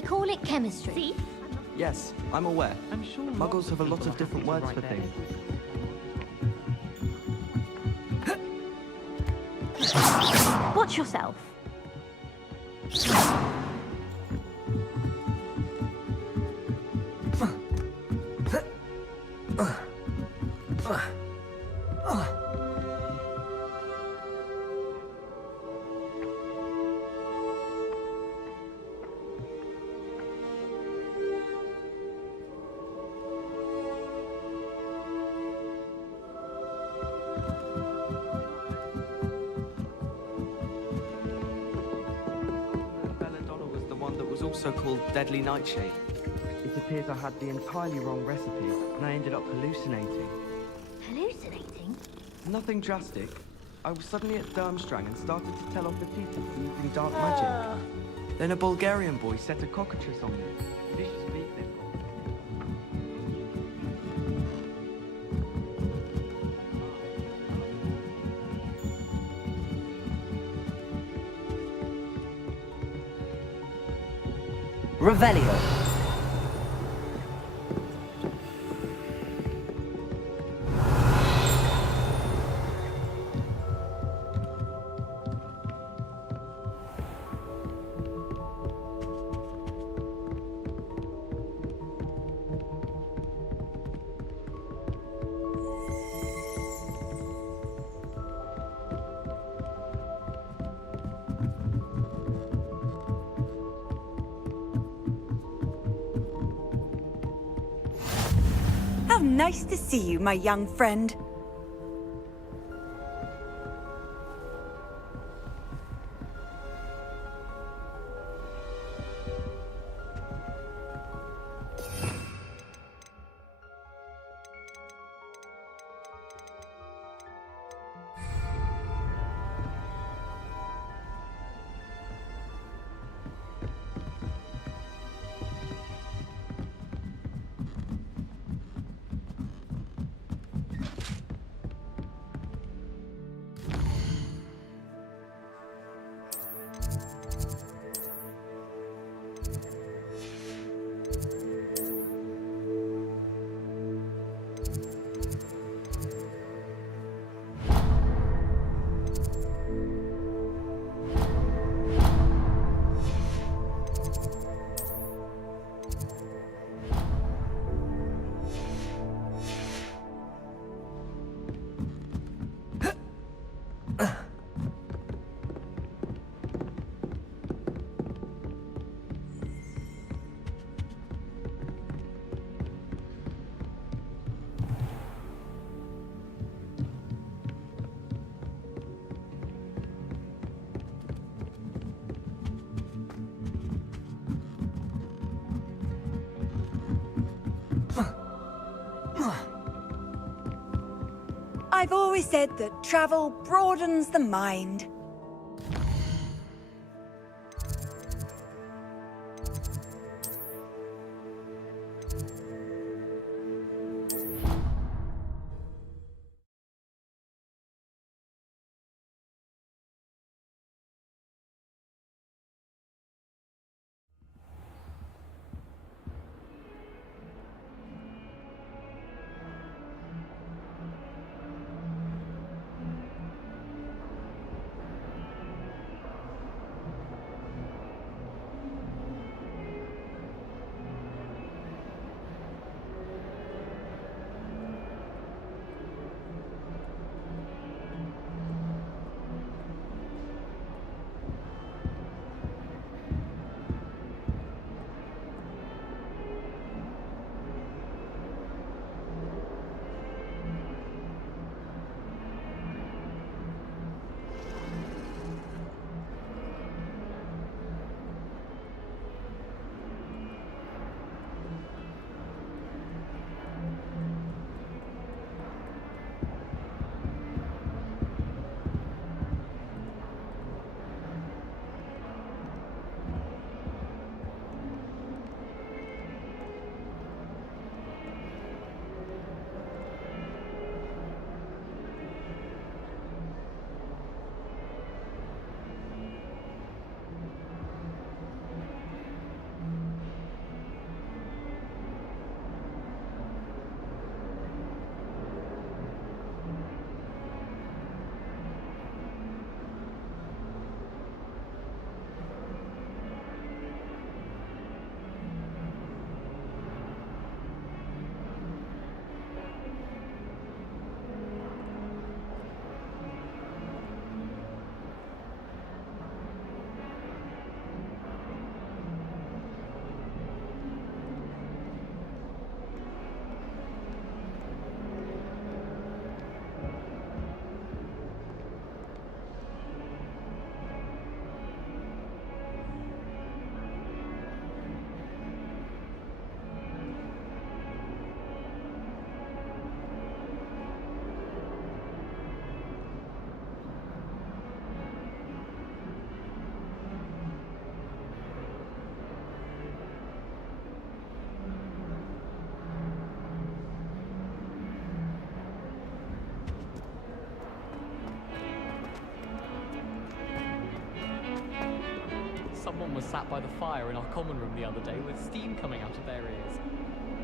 They call it chemistry. See? Yes, I'm aware. I'm sure Muggles have a lot of different words for things. Watch yourself. Belladonna was the one that was also called Deadly Nightshade. It appears I had the entirely wrong recipe, and I ended up hallucinating. Hallucinating? Nothing drastic. I was suddenly at Durmstrang and started to tell off the teachers for using dark magic. Then a Bulgarian boy set a cockatrice on me. Vicious beat they've got. Revelio. How nice to see you, my young friend. I've always said that travel broadens the mind. Someone was sat by the fire in our common room the other day with steam coming out of their ears.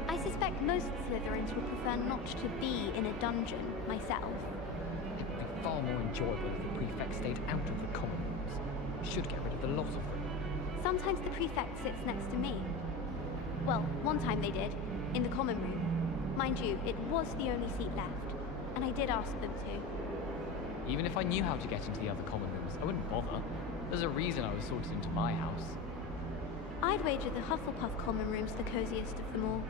I suspect most Slytherins would prefer not to be in a dungeon, myself. It'd be far more enjoyable if the prefect stayed out of the common rooms. We should get rid of the lot of them. Sometimes the prefect sits next to me. Well, one time they did, in the common room. Mind you, it was the only seat left, and I did ask them to. Even if I knew how to get into the other common rooms, I wouldn't bother. There's a reason I was sorted into my house. I'd wager the Hufflepuff common room's the coziest of them all.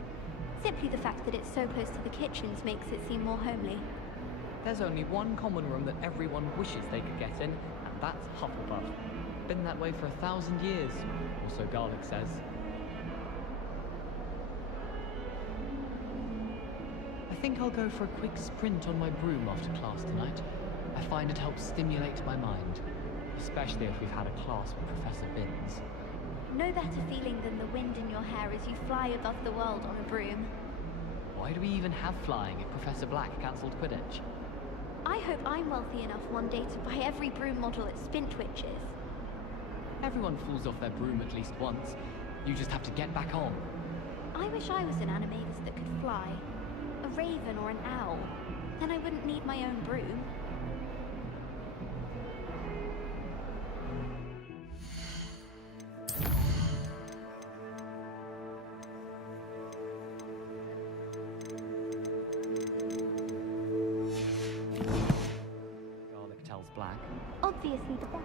Simply the fact that it's so close to the kitchens makes it seem more homely. There's only one common room that everyone wishes they could get in, and that's Hufflepuff. Been that way for 1,000 years, or so Garlic says. I think I'll go for a quick sprint on my broom after class tonight. I find it helps stimulate my mind, especially if we've had a class with Professor Binns. No better feeling than the wind in your hair as you fly above the world on a broom. Why do we even have flying if Professor Black cancelled Quidditch? I hope I'm wealthy enough one day to buy every broom model at Spintwitch's. Everyone falls off their broom at least once. You just have to get back on. I wish I was an animagus that could fly. A raven or an owl. Then I wouldn't need my own broom. Garlic tells Black. Obviously the best.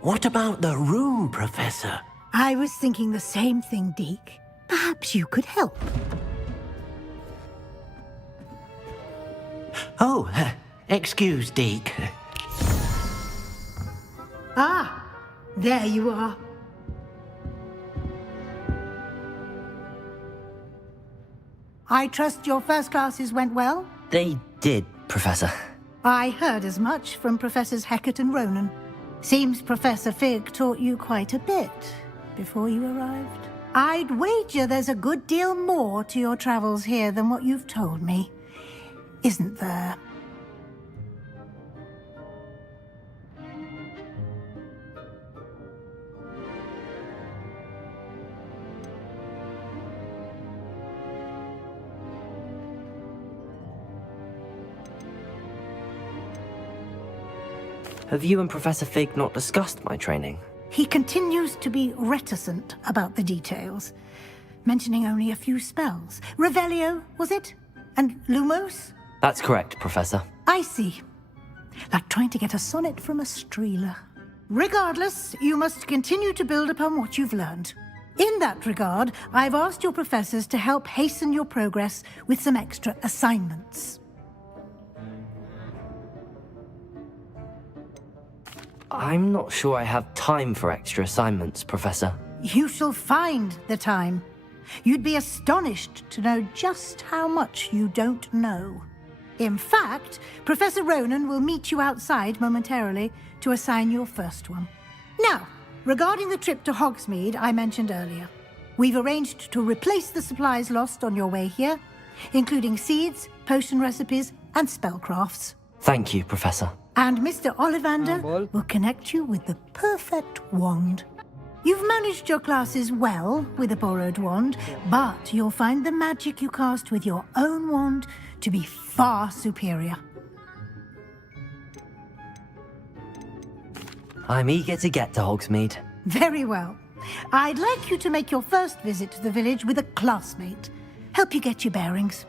What about the room, Professor? I was thinking the same thing, Deke. Perhaps you could help. Oh, excuse, Deke. Ah, there you are. I trust your first classes went well? They did, Professor. I heard as much from Professors Hecat and Ronan. Seems Professor Fig taught you quite a bit before you arrived. I'd wager there's a good deal more to your travels here than what you've told me, isn't there? Have you and Professor Fig not discussed my training? He continues to be reticent about the details, mentioning only a few spells. Revelio, was it? And Lumos? That's correct, Professor. I see. Like trying to get a sonnet from a streeler. Regardless, you must continue to build upon what you've learned. In that regard, I've asked your professors to help hasten your progress with some extra assignments. I'm not sure I have time for extra assignments, Professor. You shall find the time. You'd be astonished to know just how much you don't know. In fact, Professor Ronan will meet you outside momentarily to assign your first one. Now, regarding the trip to Hogsmeade I mentioned earlier, we've arranged to replace the supplies lost on your way here, including seeds, potion recipes, and spellcrafts. Thank you, Professor. And Mr. Ollivander will connect you with the perfect wand. You've managed your classes well with a borrowed wand, but you'll find the magic you cast with your own wand to be far superior. I'm eager to get to Hogsmeade. Very well. I'd like you to make your first visit to the village with a classmate. Help you get your bearings.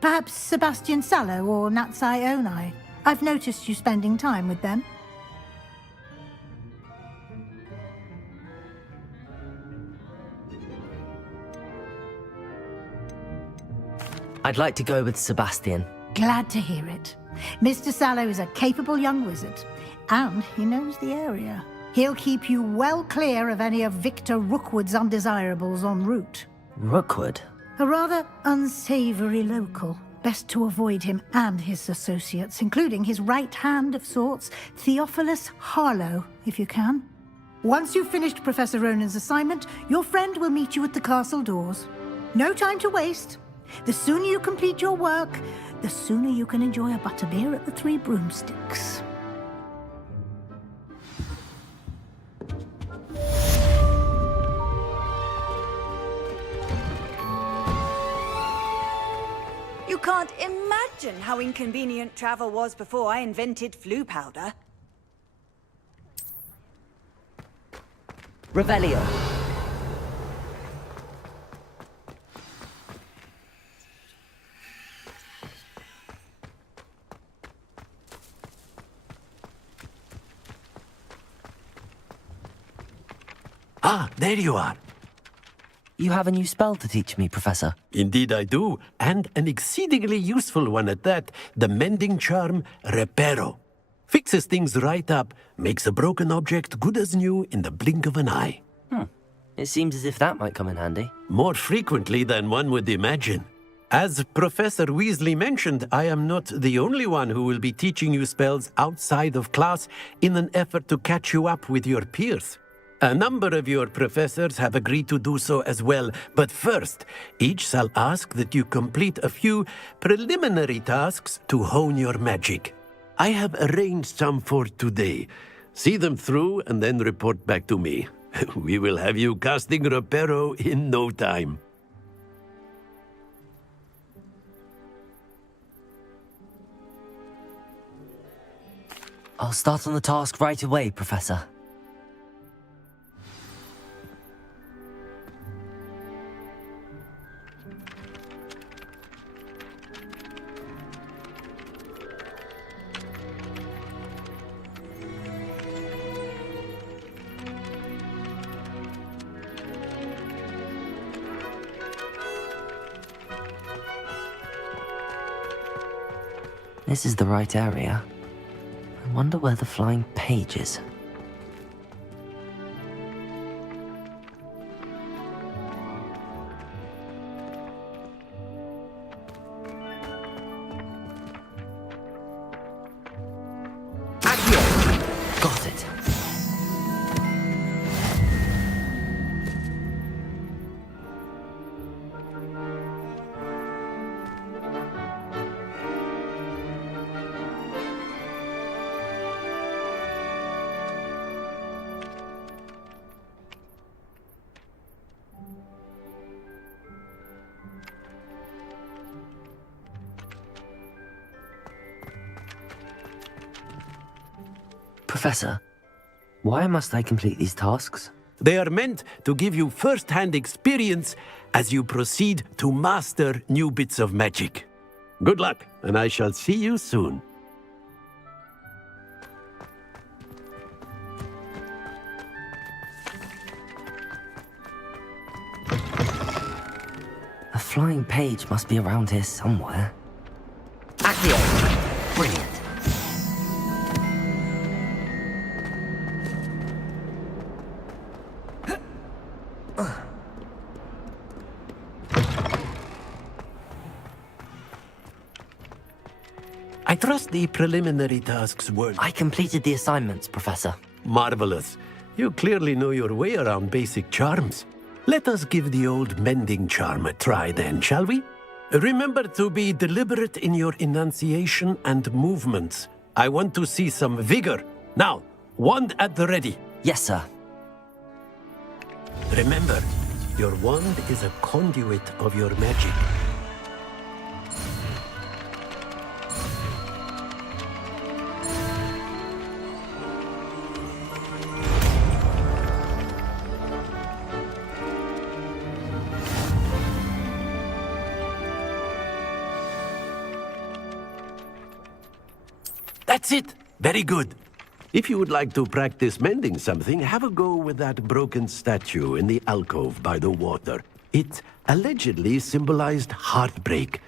Perhaps Sebastian Sallow or Natsai Onai. I've noticed you spending time with them. I'd like to go with Sebastian. Glad to hear it. Mr. Sallow is a capable young wizard, and he knows the area. He'll keep you well clear of any of Victor Rookwood's undesirables en route. Rookwood? A rather unsavory local. Best to avoid him and his associates, including his right hand of sorts, Theophilus Harlow, if you can. Once you've finished Professor Ronan's assignment, your friend will meet you at the castle doors. No time to waste. The sooner you complete your work, the sooner you can enjoy a butterbeer at the Three Broomsticks. You can't imagine how inconvenient travel was before I invented flu powder. Revelio. Ah, there you are. You have a new spell to teach me, Professor. Indeed I do, and an exceedingly useful one at that. The mending charm, Reparo. Fixes things right up, makes a broken object good as new in the blink of an eye. It seems as if that might come in handy. More frequently than one would imagine. As Professor Weasley mentioned, I am not the only one who will be teaching you spells outside of class in an effort to catch you up with your peers. A number of your professors have agreed to do so as well, but first, each shall ask that you complete a few preliminary tasks to hone your magic. I have arranged some for today. See them through and then report back to me. We will have you casting Reparo in no time. I'll start on the task right away, Professor. This is the right area. I wonder where the flying page is. Got it. Professor, why must I complete these tasks? They are meant to give you first-hand experience as you proceed to master new bits of magic. Good luck, and I shall see you soon. A flying page must be around here somewhere. Accio! Brilliant. I trust the preliminary tasks were I completed the assignments, Professor. marvelous. You clearly know your way around basic charms. Let us give the old mending charm a try then, shall we? Remember to be deliberate in your enunciation and movements. I want to see some vigor. Now, wand at the ready. Yes, sir. Remember, your wand is a conduit of your magic. That's it. Very good. If you would like to practice mending something, have a go with that broken statue in the alcove by the water. It allegedly symbolized heartbreak.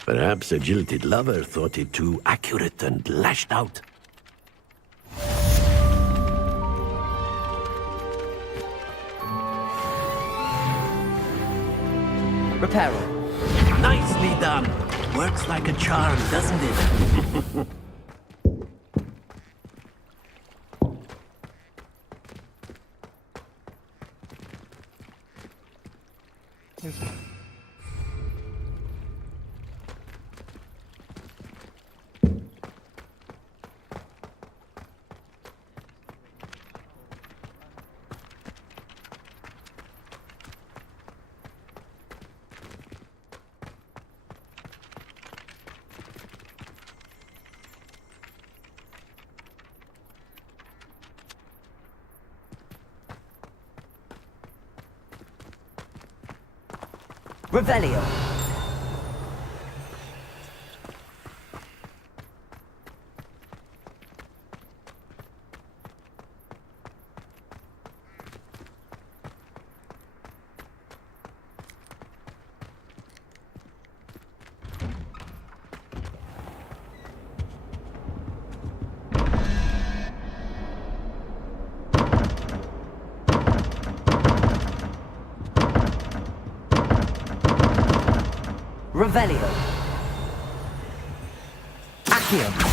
Perhaps a jilted lover thought it too accurate and lashed out. Reparo. Nicely done. Works like a charm, doesn't it? Revelio. Revelio. Accio.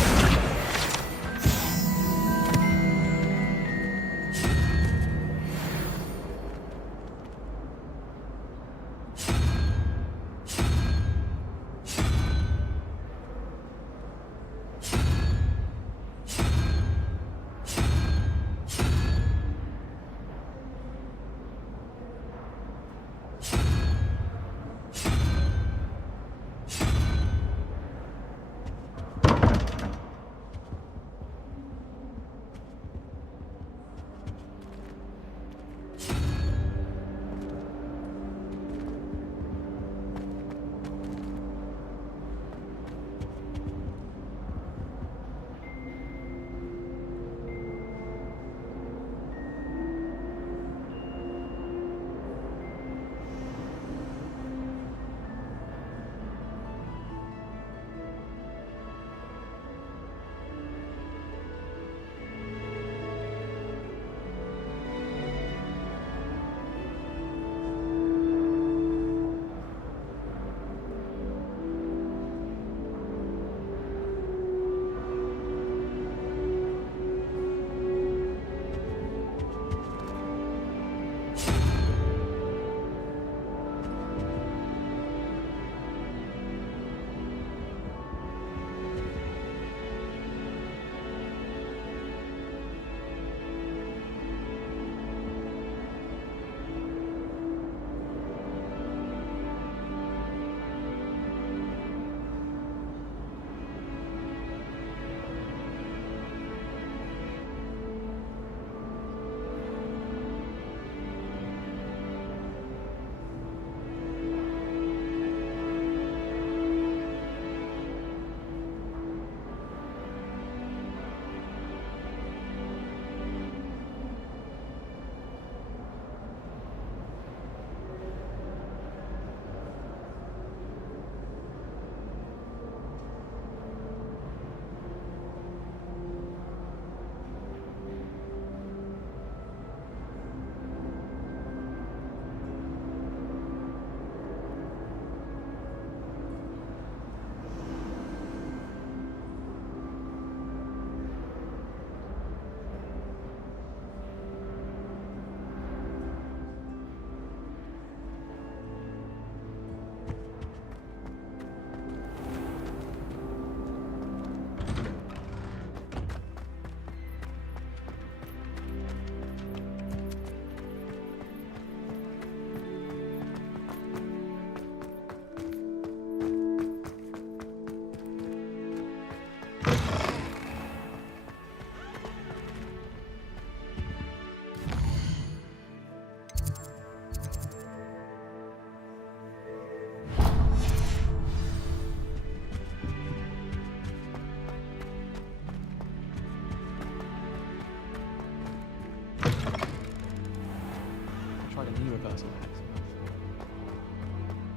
in universal hex.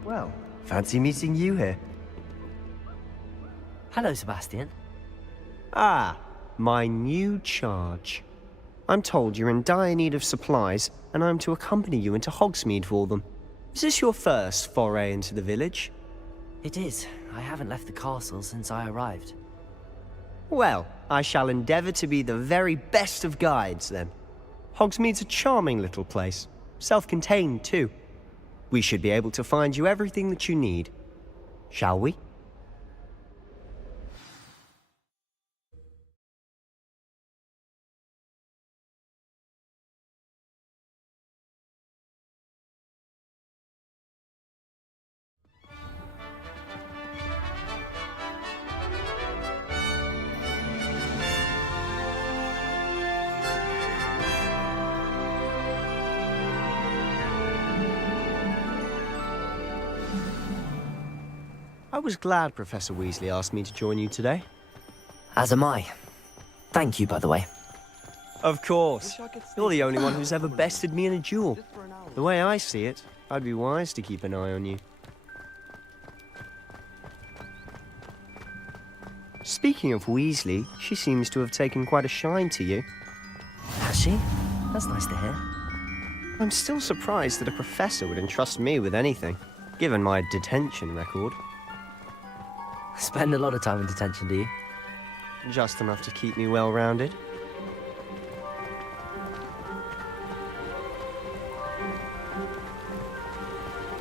Well, fancy meeting you here. Hello, Sebastian. Ah, my new charge. I'm told you're in dire need of supplies, and I'm to accompany you into Hogsmeade for them. Is this your first foray into the village? It is. I haven't left the castle since I arrived. Well, I shall endeavour to be the very best of guides, then. Hogsmeade's a charming little place. Self-contained, too. We should be able to find you everything that you need. Shall we? I was glad Professor Weasley asked me to join you today. As am I. Thank you, by the way. Of course. You're the only one who's ever bested me in a duel. The way I see it, I'd be wise to keep an eye on you. Speaking of Weasley, she seems to have taken quite a shine to you. Has she? That's nice to hear. I'm still surprised that a professor would entrust me with anything, given my detention record. Spend a lot of time in detention, do you? Just enough to keep me well-rounded.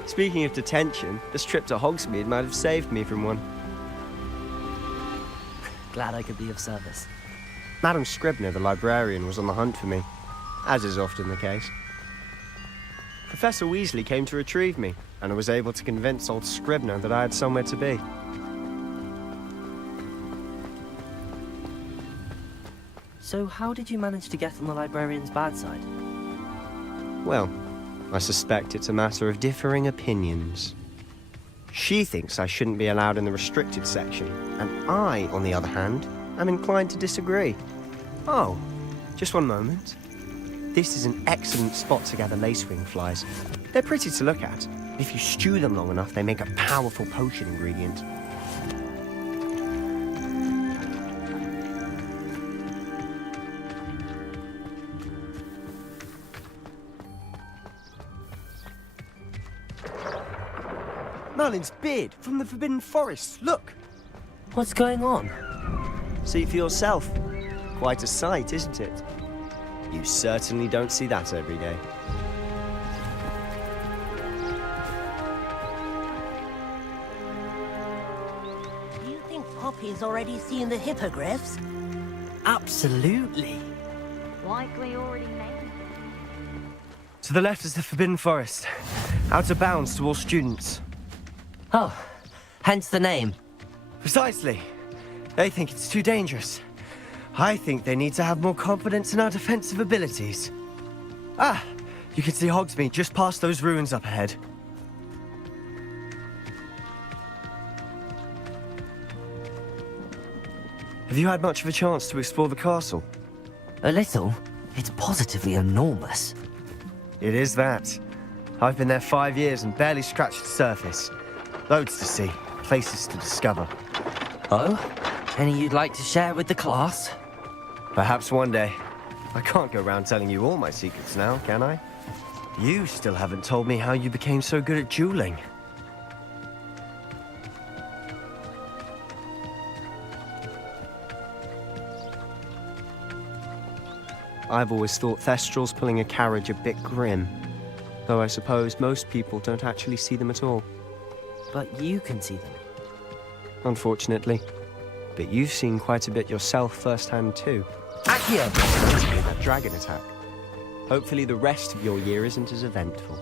Speaking of detention, this trip to Hogsmeade might have saved me from one. Glad I could be of service. Madam Scribner, the librarian, was on the hunt for me, as is often the case. Professor Weasley came to retrieve me, and I was able to convince old Scribner that I had somewhere to be. So how did you manage to get on the librarian's bad side? Well, I suspect it's a matter of differing opinions. She thinks I shouldn't be allowed in the restricted section, and I, on the other hand, am inclined to disagree. Oh, just one moment. This is an excellent spot to gather lacewing flies. They're pretty to look at. If you stew them long enough, they make a powerful potion ingredient. Merlin's beard from the Forbidden Forest. Look! What's going on? See for yourself. Quite a sight, isn't it? You certainly don't see that every day. Do you think Poppy's already seen the hippogriffs? Absolutely. Likely already named. To the left is the Forbidden Forest. Out of bounds to all students. Oh, hence the name. Precisely. They think it's too dangerous. I think they need to have more confidence in our defensive abilities. Ah, you can see Hogsmeade just past those ruins up ahead. Have you had much of a chance to explore the castle? A little. It's positively enormous. It is that. I've been there 5 years and barely scratched the surface. Loads to see, places to discover. Oh? Any you'd like to share with the class? Perhaps one day. I can't go around telling you all my secrets now, can I? You still haven't told me how you became so good at dueling. I've always thought Thestrals pulling a carriage a bit grim. Though I suppose most people don't actually see them at all. But you can see them. Unfortunately. But you've seen quite a bit yourself firsthand too. Accio! That dragon attack. Hopefully the rest of your year isn't as eventful.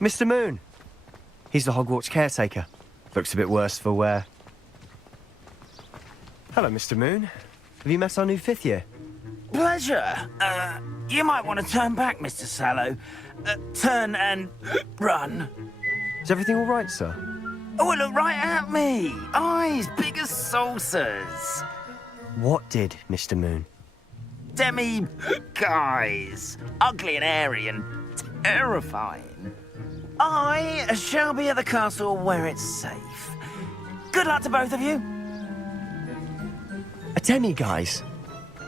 Mr. Moon, He's the Hogwarts caretaker. Looks a bit worse for wear. Hello, Mr. Moon. Have you met our new 5th year? Pleasure. You might want to turn back, Mr. Sallow. Turn and run. Is everything all right, sir? Oh, look right at me. Eyes big as saucers. What did, Mr. Moon? Guys. Ugly and hairy and terrifying. I shall be at the castle where it's safe. Good luck to both of you. A demi-guise?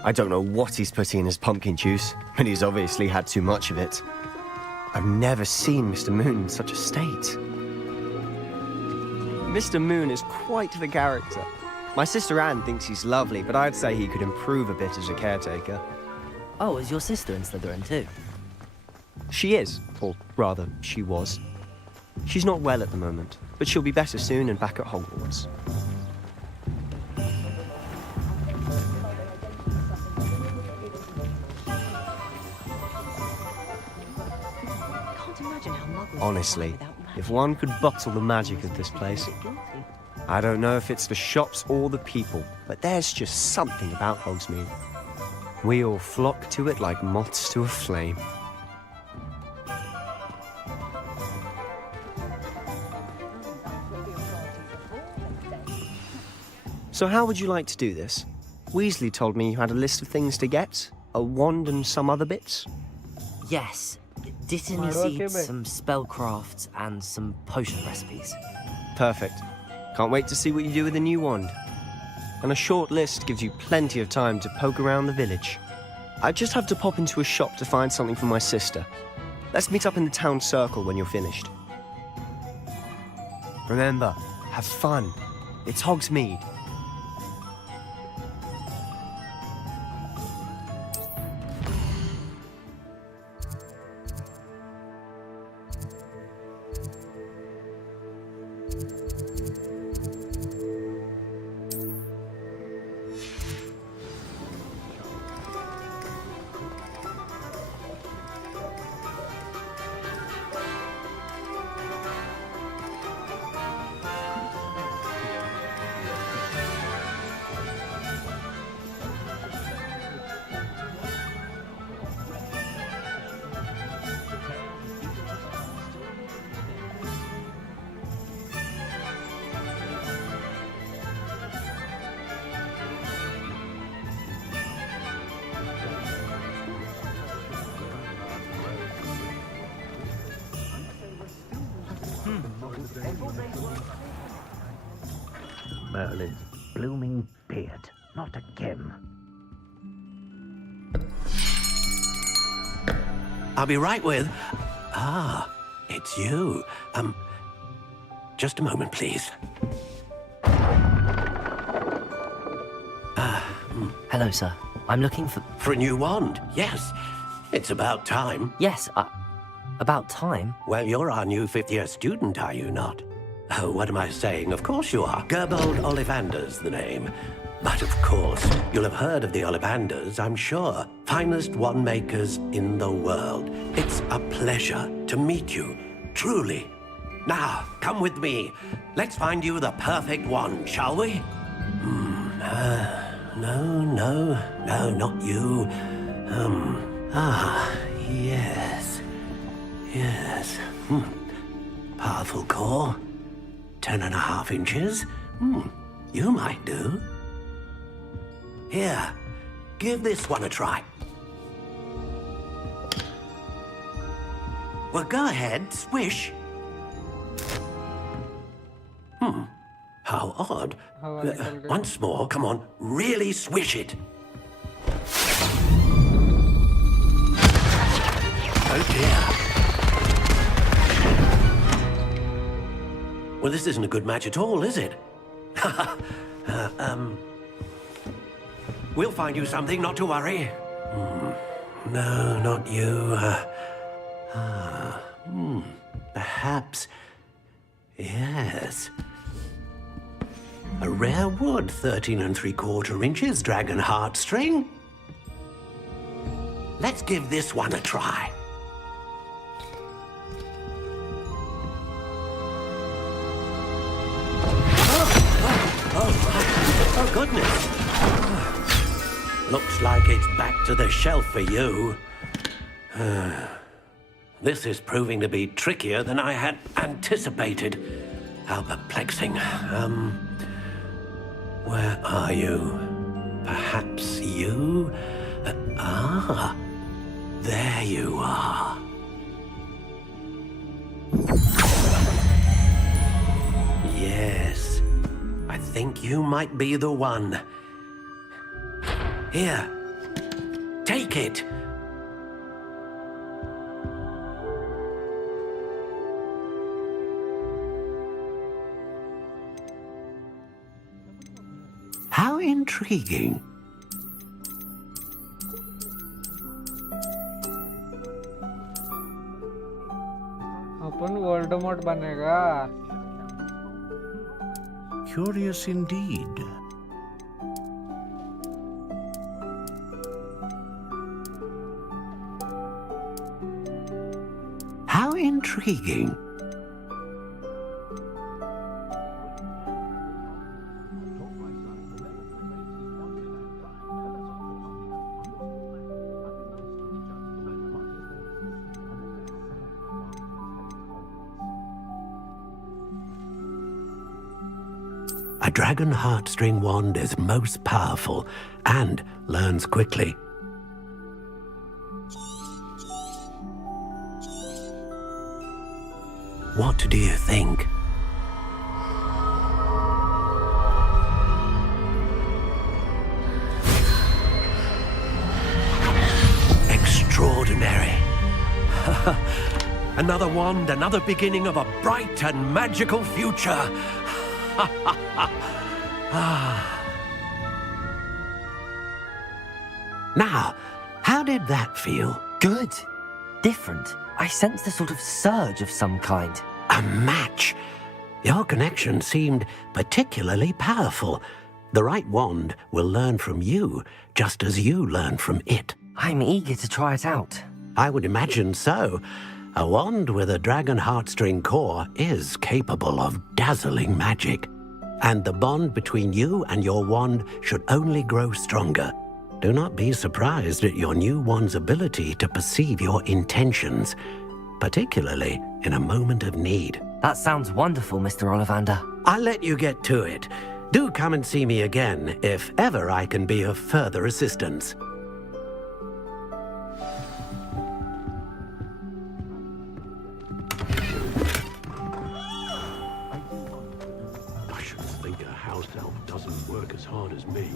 I don't know what he's putting in his pumpkin juice, but he's obviously had too much of it. I've never seen Mr. Moon in such a state. Mr. Moon is quite the character. My sister Anne thinks he's lovely, but I'd say he could improve a bit as a caretaker. Oh, is your sister in Slytherin too? She is, or rather, she was. She's not well at the moment, but she'll be better soon and back at Hogwarts. Honestly, if one could bottle the magic of this place. I don't know if it's the shops or the people, but there's just something about Hogsmeade. We all flock to it like moths to a flame. So how would you like to do this? Weasley told me you had a list of things to get, a wand and some other bits. Yes. Dittany seeds, some spellcrafts, and some potion recipes. Perfect. Can't wait to see what you do with the new wand. And a short list gives you plenty of time to poke around the village. I just have to pop into a shop to find something for my sister. Let's meet up in the town circle when you're finished. Remember, have fun. It's Hogsmeade. Merlin's blooming beard, not again. I'll be right with... Ah, it's you. Just a moment, please. Hello, sir. I'm looking for... For a new wand, yes. It's about time. Yes, about time? Well, you're our new 5th-year student, are you not? Oh, what am I saying? Of course you are. Gerbold Ollivander's the name. But of course, you'll have heard of the Ollivanders, I'm sure. Finest wand makers in the world. It's a pleasure to meet you, truly. Now, come with me. Let's find you the perfect wand, shall we? No, not you. Yes. Powerful core. 10.5 inches. You might do. Here, give this one a try. Well, go ahead, swish. How odd. Once more, come on, really swish it. Oh dear. Well, this isn't a good match at all, is it? We'll find you something, not to worry. No, not you. Perhaps... Yes. A rare wood, 13 3/4 inches, dragon heartstring. Let's give this one a try. Oh, goodness. Looks like it's back to the shelf for you. This is proving to be trickier than I had anticipated. How perplexing. Where are you? Perhaps you? There you are. Yes, I think you might be the one. Here, take it. How intriguing. Upon Voldemort बनेगा. Curious indeed. How intriguing. A dragon heartstring wand is most powerful and learns quickly. What do you think? Extraordinary. Another wand, another beginning of a bright and magical future. Now, how did that feel? Good. Different. I sensed a sort of surge of some kind. A match. Your connection seemed particularly powerful. The right wand will learn from you, just as you learn from it. I'm eager to try it out. I would imagine so. A wand with a dragon heartstring core is capable of dazzling magic. And the bond between you and your wand should only grow stronger. Do not be surprised at your new wand's ability to perceive your intentions, particularly in a moment of need. That sounds wonderful, Mr. Ollivander. I'll let you get to it. Do come and see me again if ever I can be of further assistance. I should think a house elf doesn't work as hard as me.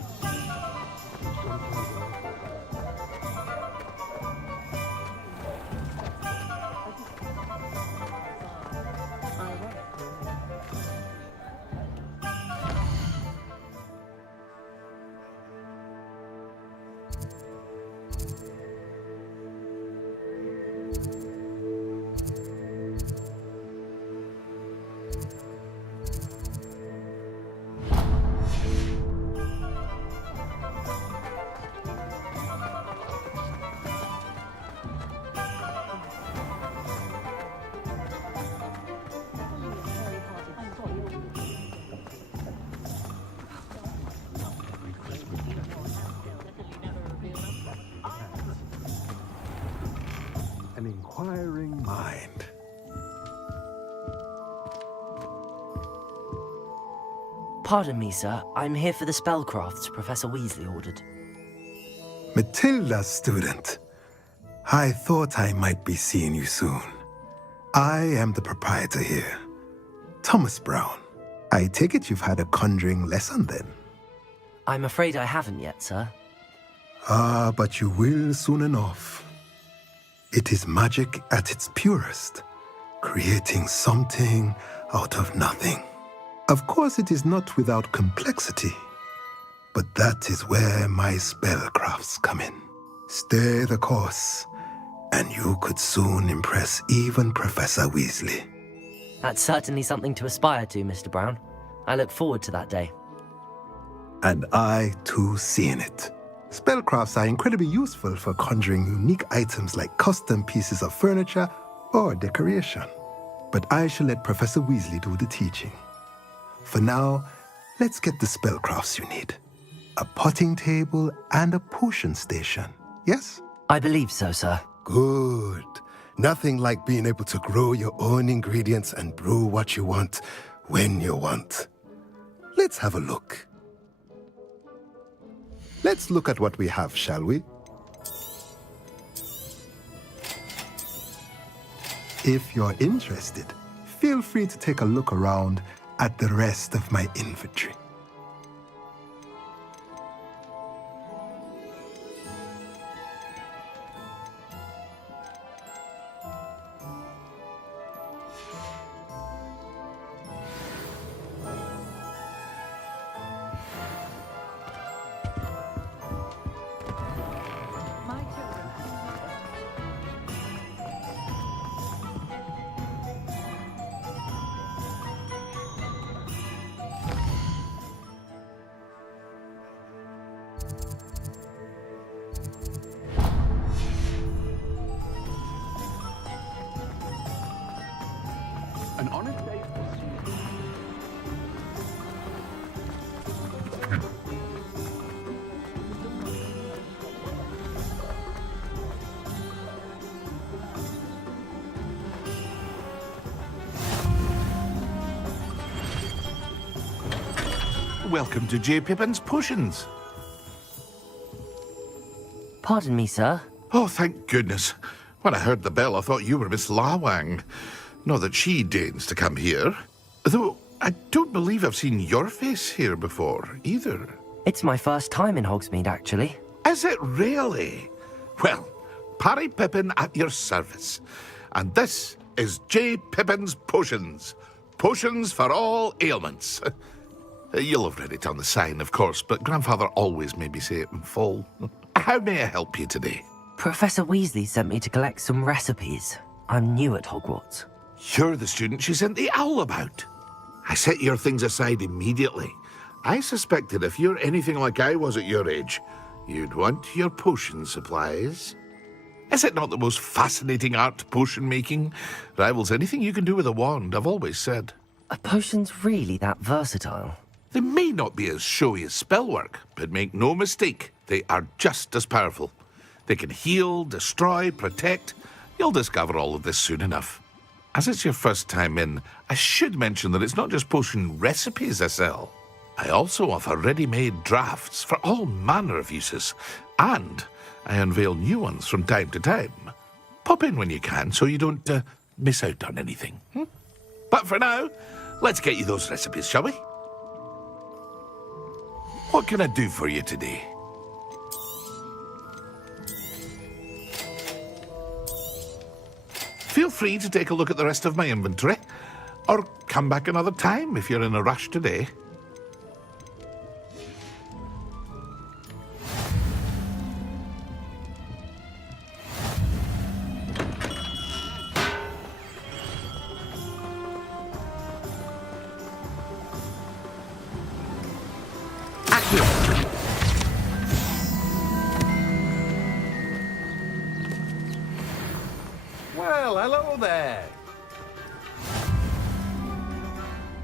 An inquiring mind. Pardon me, sir. I'm here for the spellcrafts Professor Weasley ordered. Matilda, student. I thought I might be seeing you soon. I am the proprietor here, Thomas Brown. I take it you've had a conjuring lesson then? I'm afraid I haven't yet, sir. Ah, but you will soon enough. It is magic at its purest, creating something out of nothing. Of course, it is not without complexity, but that is where my spellcrafts come in. Stay the course, and you could soon impress even Professor Weasley. That's certainly something to aspire to, Mr. Brown. I look forward to that day. And I, too, seeing it. Spellcrafts are incredibly useful for conjuring unique items like custom pieces of furniture or decoration. But I shall let Professor Weasley do the teaching. For now, let's get the spellcrafts you need. A potting table and a potion station, yes? I believe so, sir. Good. Nothing like being able to grow your own ingredients and brew what you want when you want. Let's have a look. Let's look at what we have, shall we? If you're interested, feel free to take a look around at the rest of my inventory. An honest day. Welcome to J. Pippin's Potions. Pardon me, sir. Oh, thank goodness. When I heard the bell, I thought you were Miss Lawang. Not that she deigns to come here. Though I don't believe I've seen your face here before, either. It's my first time in Hogsmeade, actually. Is it really? Well, Parry Pippin at your service. And this is J. Pippin's Potions. Potions for all ailments. You'll have read it on the sign, of course, but Grandfather always made me say it in full. How may I help you today? Professor Weasley sent me to collect some recipes. I'm new at Hogwarts. You're the student she sent the owl about. I set your things aside immediately. I suspected if you're anything like I was at your age, you'd want your potion supplies. Is it not the most fascinating art, potion making? Rivals anything you can do with a wand, I've always said. Are potions really that versatile? They may not be as showy as spellwork, but make no mistake, they are just as powerful. They can heal, destroy, protect. You'll discover all of this soon enough. As it's your first time in, I should mention that it's not just potion recipes I sell. I also offer ready-made drafts for all manner of uses, and I unveil new ones from time to time. Pop in when you can so you don't miss out on anything. But for now, let's get you those recipes, shall we? What can I do for you today? Feel free to take a look at the rest of my inventory, or come back another time if you're in a rush today. Well, hello there.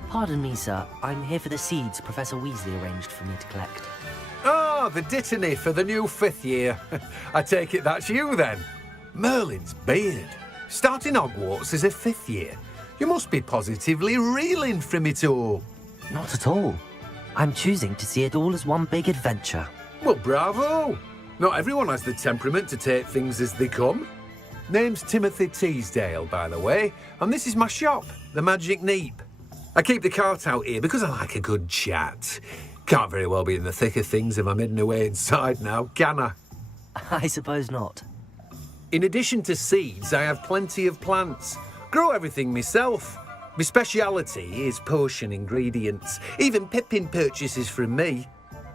Pardon me, sir. I'm here for the seeds Professor Weasley arranged for me to collect. Oh, the dittany for the new 5th year. I take it that's you, then. Merlin's beard. Starting Hogwarts as a 5th year. You must be positively reeling from it all. Not at all. I'm choosing to see it all as one big adventure. Well, bravo. Not everyone has the temperament to take things as they come. Name's Timothy Teasdale, by the way, and this is my shop, the Magic Neep. I keep the cart out here because I like a good chat. Can't very well be in the thick of things if I'm hidden away inside now, can I? I suppose not. In addition to seeds, I have plenty of plants. Grow everything myself. My speciality is potion ingredients. Even Pippin purchases from me.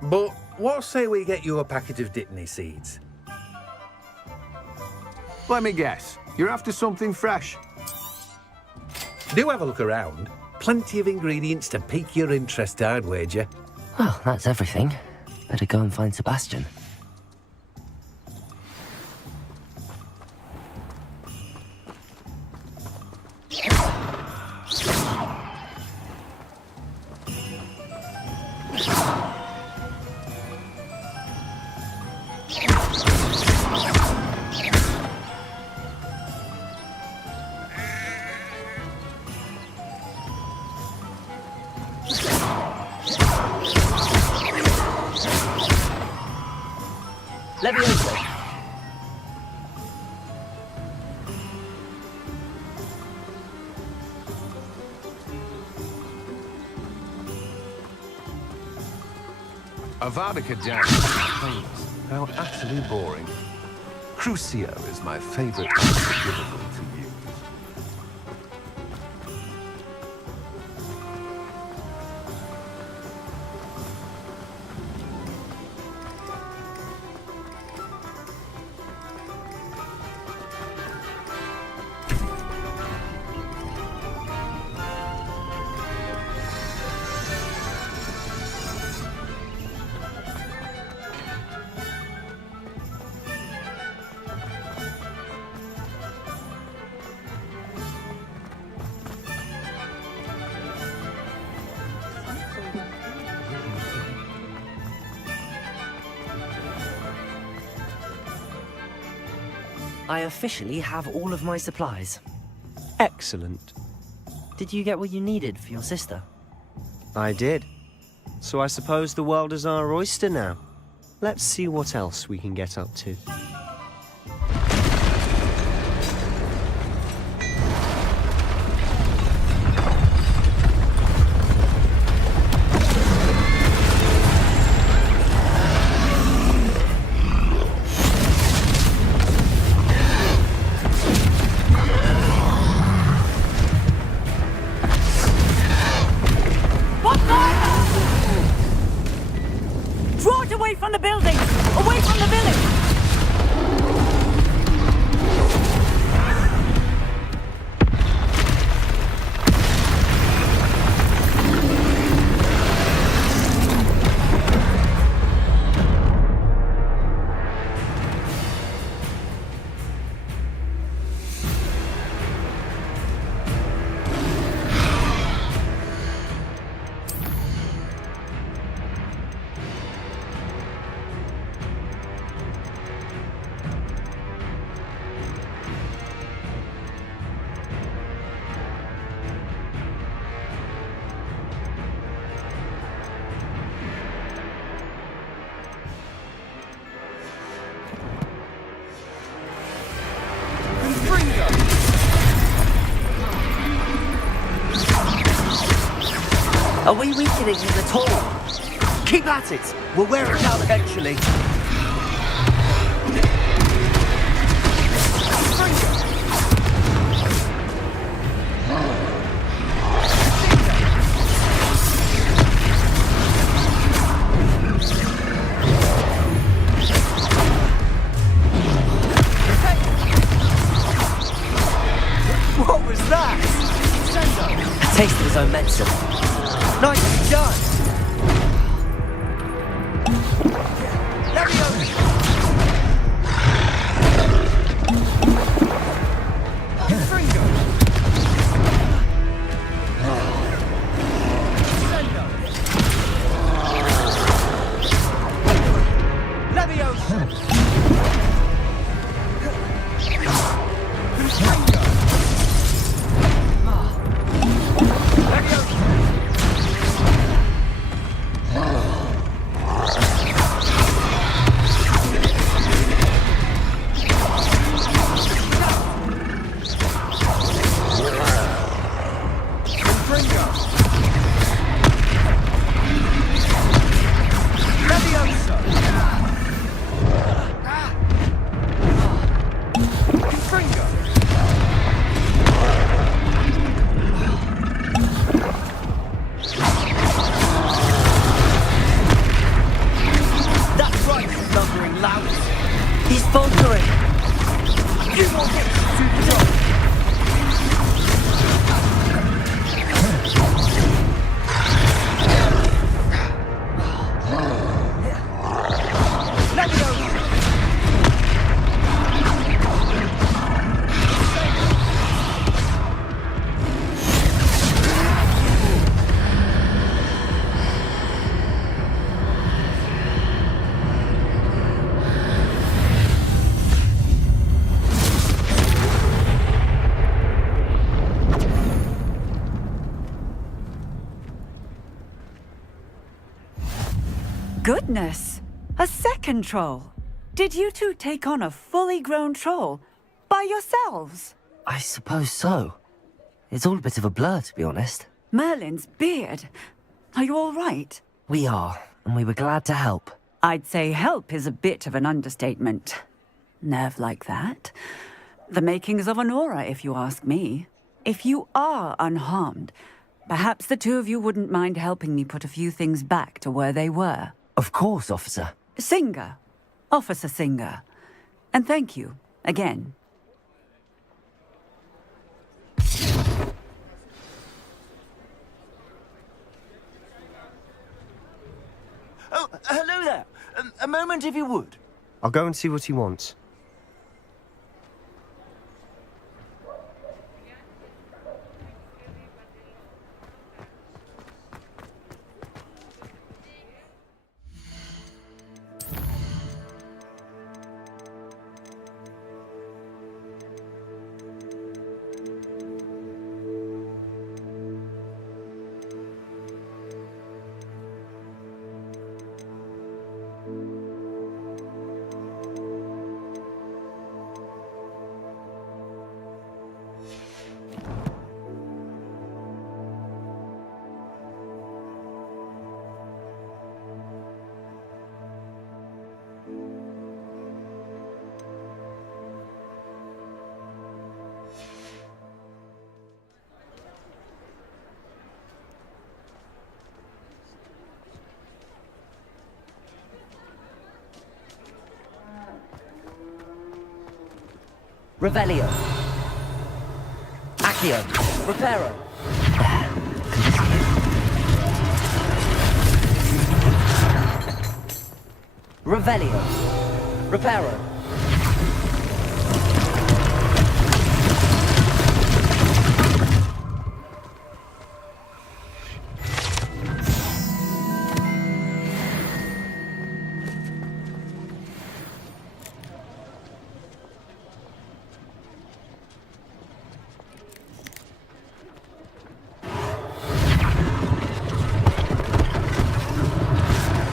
But what say we get you a packet of Dittany seeds? Let me guess. You're after something fresh. Do have a look around. Plenty of ingredients to pique your interest, I'd wager. Well, that's everything. Better go and find Sebastian. Levioso! Avada Kedavra. How utterly boring. Crucio is my favorite unforgivable to use. I officially have all of my supplies. Excellent. Did you get what you needed for your sister? I did. So I suppose the world is our oyster now. Let's see what else we can get up to. Draw it away from the building! Away from the village! Are we weakening him at all? Keep at it! We'll wear it down eventually. What was that? A taste of his own medicine. Nicely done! He's faltering! You won't get to the top! Goodness! A second troll. Did you two take on a fully grown troll? By yourselves? I suppose so. It's all a bit of a blur, to be honest. Merlin's beard. Are you all right? We are, and we were glad to help. I'd say help is a bit of an understatement. Nerve like that. The makings of an aura, if you ask me. If you are unharmed, perhaps the two of you wouldn't mind helping me put a few things back to where they were. Of course, officer. Singer. Officer Singer. And thank you, again. Oh, hello there. A moment, if you would. I'll go and see what he wants. Revelio. Accio. Reparo. Revelio. Reparo.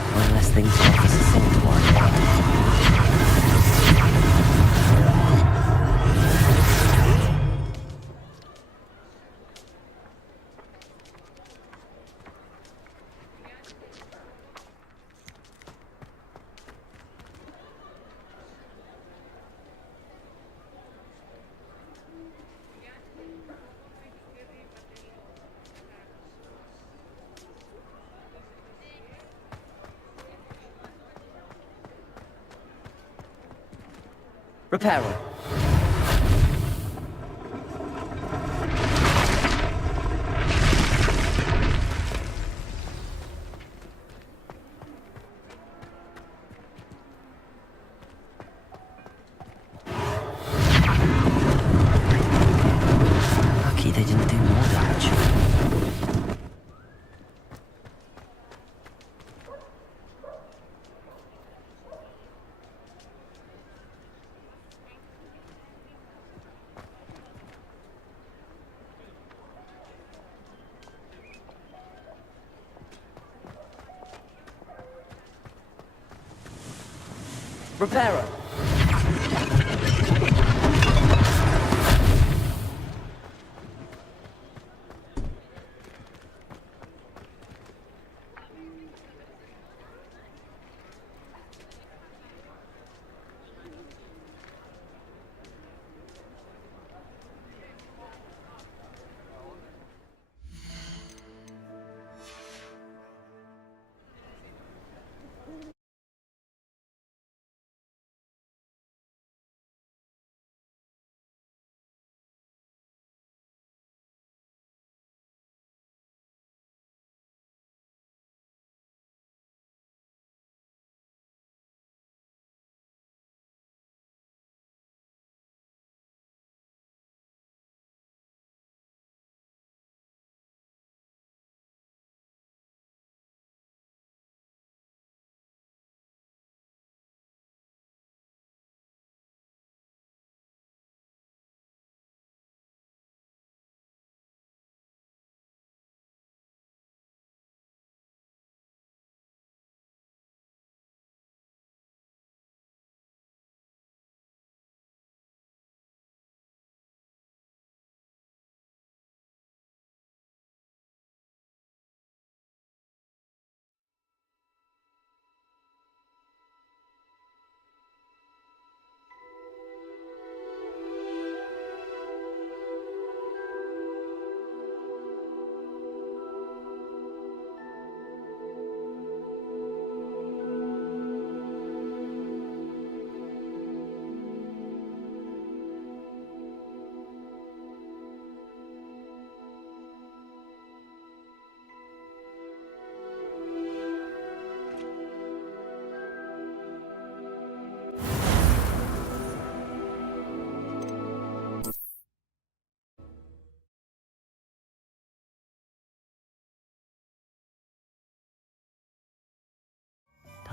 One less thing to Officer Singer to worry about. Reparo. Lucky they didn't do more damage. Reparo.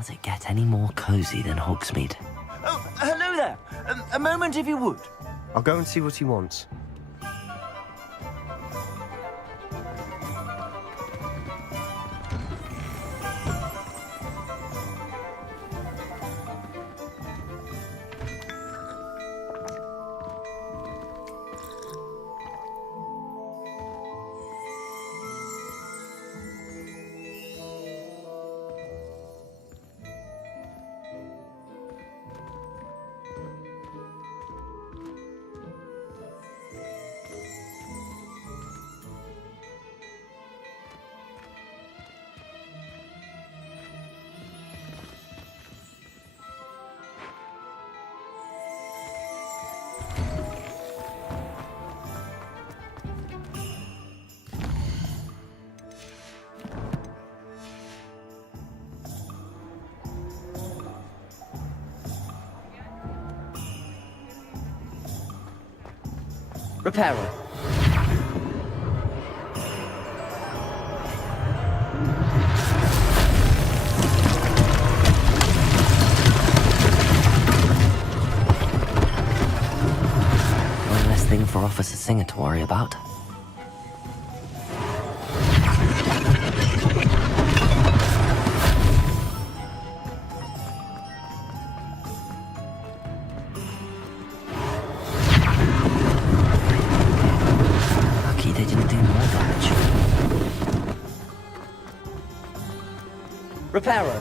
Does it get any more cozy than Hogsmeade? Oh, hello there. A moment if you would. I'll go and see what he wants. Repairer. One less thing for Officer Singer to worry about. Lucky they didn't do more damage. Repairer.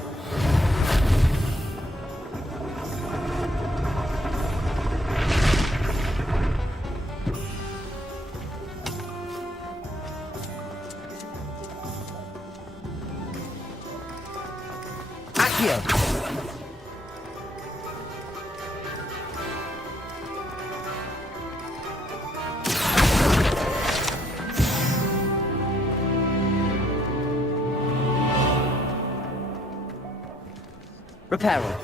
Accio. Repairer.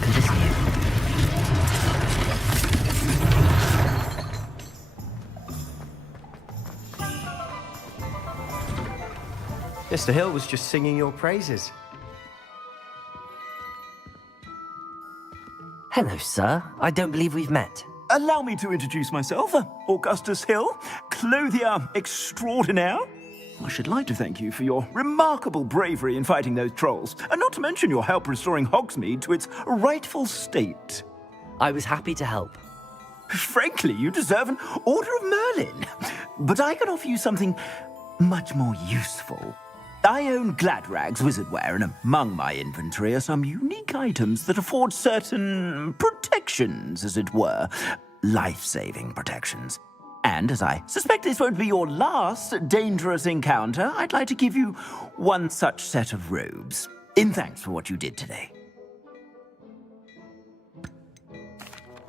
Good as new. Mr. Hill was just singing your praises. Hello, sir. I don't believe we've met. Allow me to introduce myself, Augustus Hill, clothier extraordinaire. I should like to thank you for your remarkable bravery in fighting those trolls, and not to mention your help restoring Hogsmeade to its rightful state. I was happy to help. Frankly, you deserve an Order of Merlin. But I can offer you something much more useful. I own Gladrag's wizardware, and among my inventory are some unique items that afford certain protections, as it were. Life-saving protections. And as I suspect this won't be your last dangerous encounter, I'd like to give you one such set of robes, in thanks for what you did today.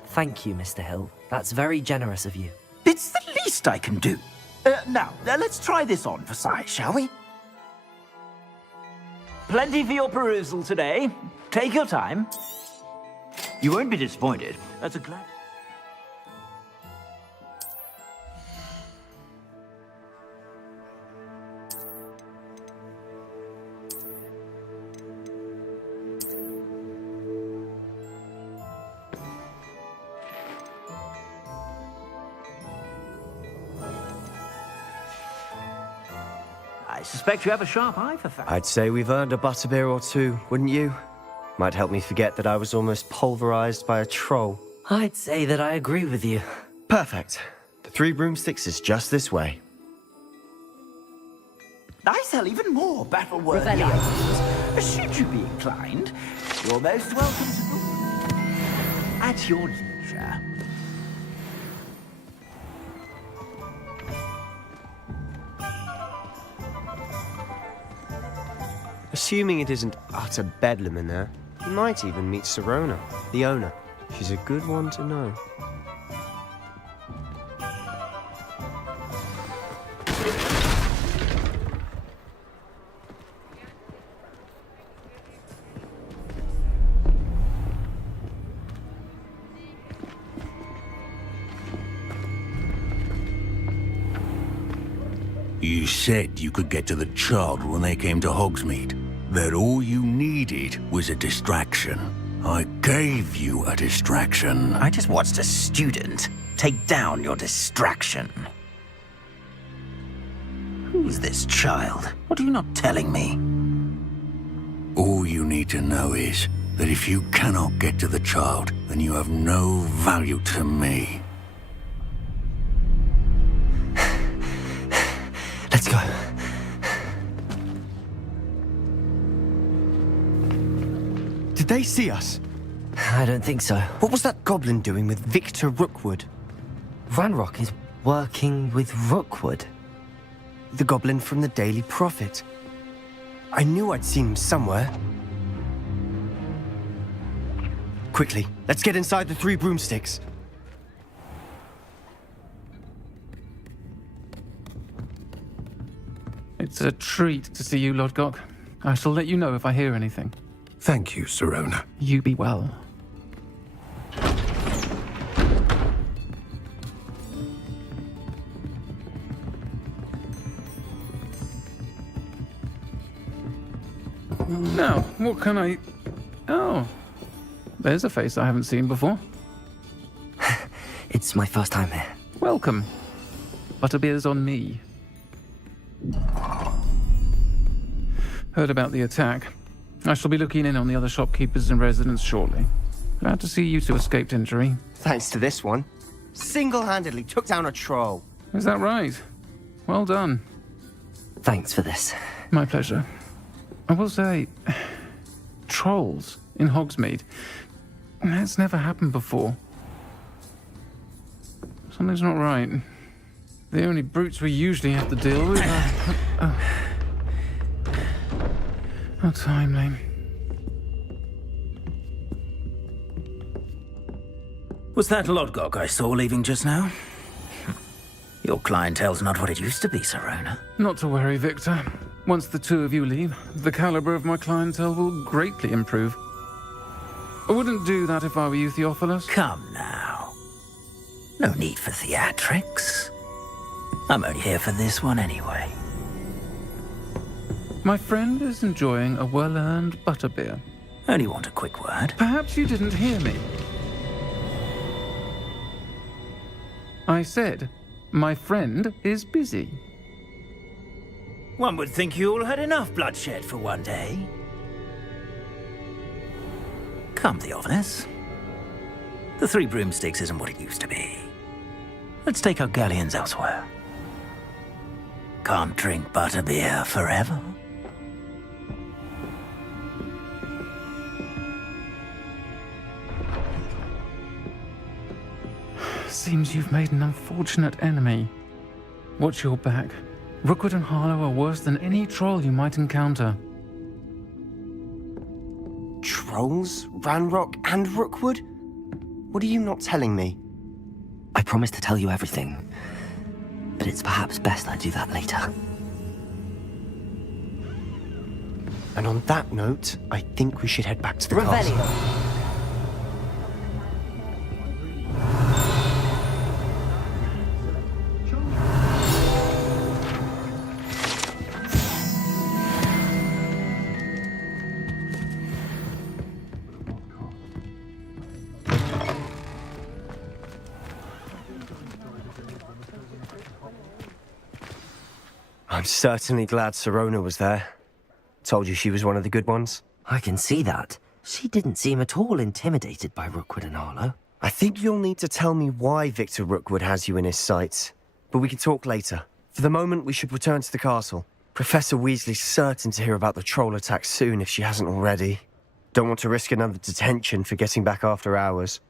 Thank you, Mr. Hill. That's very generous of you. It's the least I can do. Now, let's try this on for size, shall we? Plenty for your perusal today. Take your time. You won't be disappointed. That's a glad... I suspect you have a sharp eye for facts. I'd say we've earned a butterbeer or two, wouldn't you? Might help me forget that I was almost pulverized by a troll. I'd say that I agree with you. Perfect. The 3 broomsticks is just this way. I sell even more battle-worthy items. Should you be inclined, you're most welcome to them at your leisure. Assuming it isn't utter bedlam in there, you might even meet Sirona, the owner. She's a good one to know. You said you could get to the child when they came to Hogsmeade. That all you needed was a distraction. I gave you a distraction. I just watched a student take down your distraction. Who's this child? What are you not telling me? All you need to know is that if you cannot get to the child, then you have no value to me. Let's go. Did they see us? I don't think so. What was that goblin doing with Victor Rookwood? Ranrock is working with Rookwood. The goblin from the Daily Prophet. I knew I'd seen him somewhere. Quickly, let's get inside the 3 broomsticks. It's a treat to see you, Lodgok. I shall let you know if I hear anything. Thank you, Sirona. You be well. Now, what can I... Oh, there's a face I haven't seen before. It's my first time here. Welcome. Butterbeer's on me. Heard about the attack. I shall be looking in on the other shopkeepers and residents shortly. Glad to see you two escaped injury. Thanks to this one. Single-handedly took down a troll. Is that right? Well done. Thanks for this. My pleasure. I will say, trolls in Hogsmeade. That's never happened before. Something's not right. The only brutes we usually have to deal with are... How timely. Was that Lodgok I saw leaving just now? Your clientele's not what it used to be, Sirona. Not to worry, Victor. Once the two of you leave, the caliber of my clientele will greatly improve. I wouldn't do that if I were you, Theophilus. Come now. No need for theatrics. I'm only here for this one anyway. My friend is enjoying a well-earned butterbeer. Only want a quick word. Perhaps you didn't hear me. I said, my friend is busy. One would think you all had enough bloodshed for one day. Come, Theophilus. The 3 broomsticks isn't what it used to be. Let's take our galleons elsewhere. Can't drink butterbeer forever. Seems you've made an unfortunate enemy. Watch your back. Rookwood and Harlow are worse than any troll you might encounter. Trolls? Ranrock and Rookwood? What are you not telling me? I promise to tell you everything, but it's perhaps best I do that later. And on that note, I think we should head back to the castle. I'm certainly glad Sirona was there. Told you she was one of the good ones. I can see that. She didn't seem at all intimidated by Rookwood and Harlow. I think you'll need to tell me why Victor Rookwood has you in his sights. But we can talk later. For the moment, we should return to the castle. Professor Weasley's certain to hear about the troll attack soon if she hasn't already. Don't want to risk another detention for getting back after hours.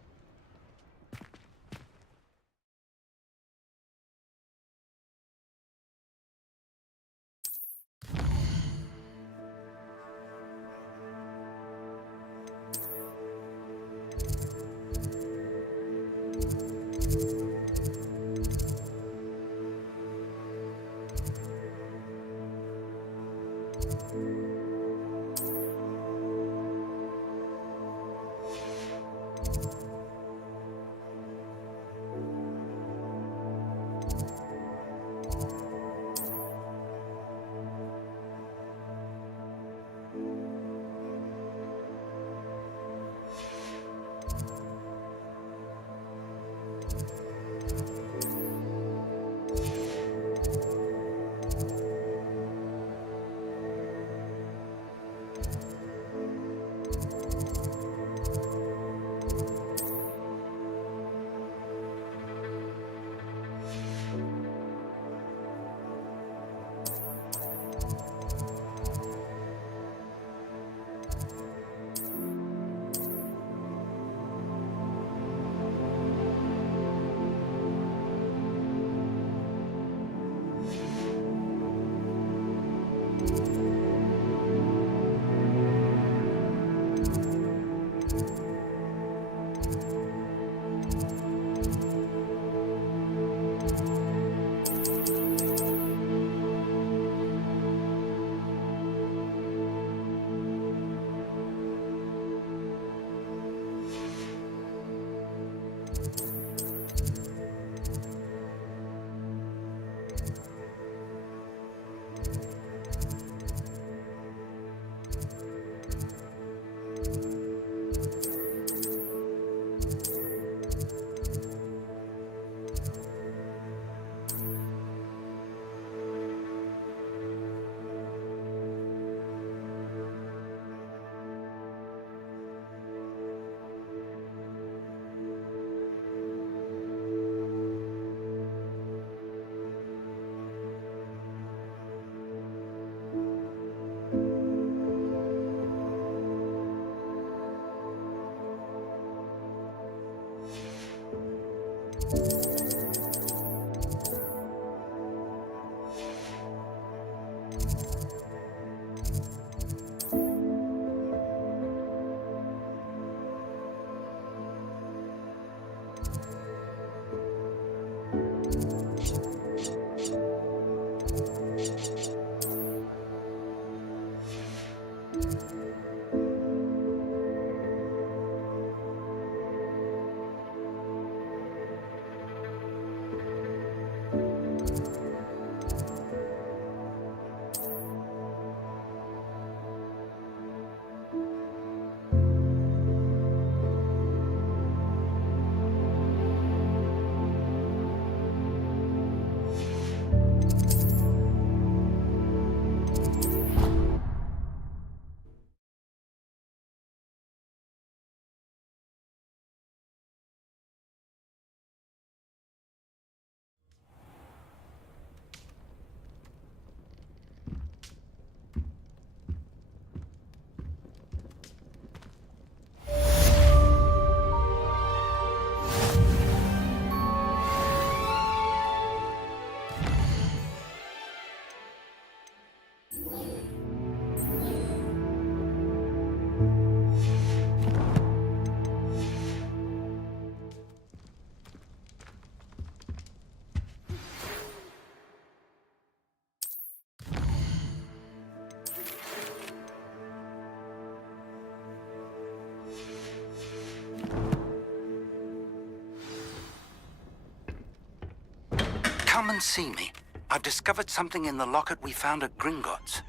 Come and see me. I've discovered something in the locket we found at Gringotts.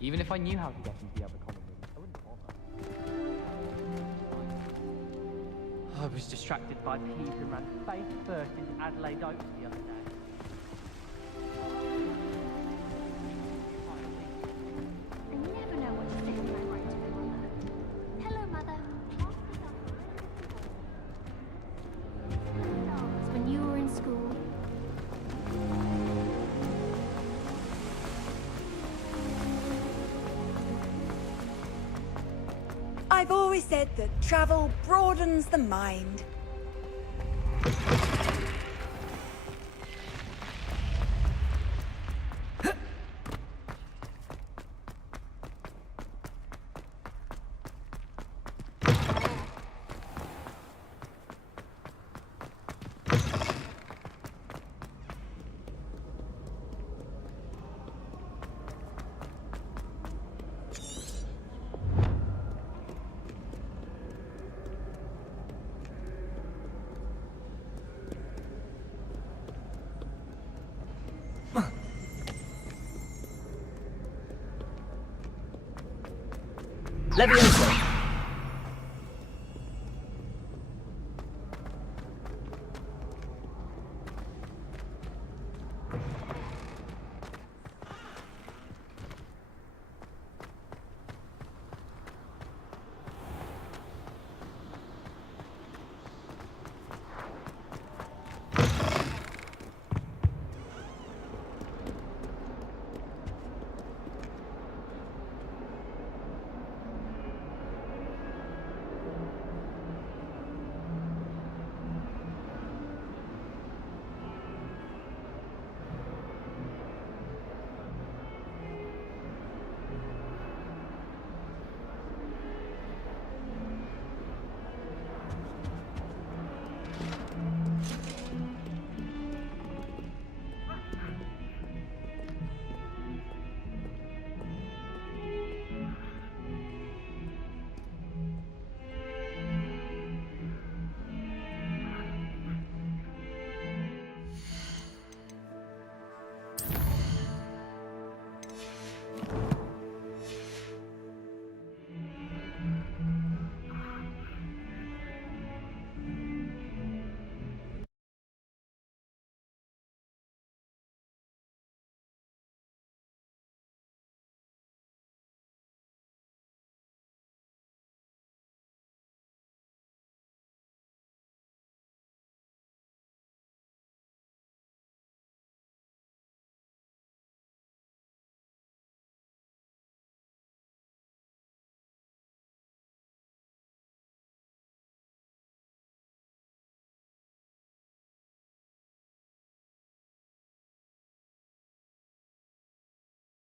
Even if I knew how to get into the other common rooms, I wouldn't bother. I was distracted by Pete who ran face first into Adelaide Oaks the other day. I never know what to say when I write to my mother. Hello, Mother. When you were in school. I've always said that travel broadens the mind. Levioso!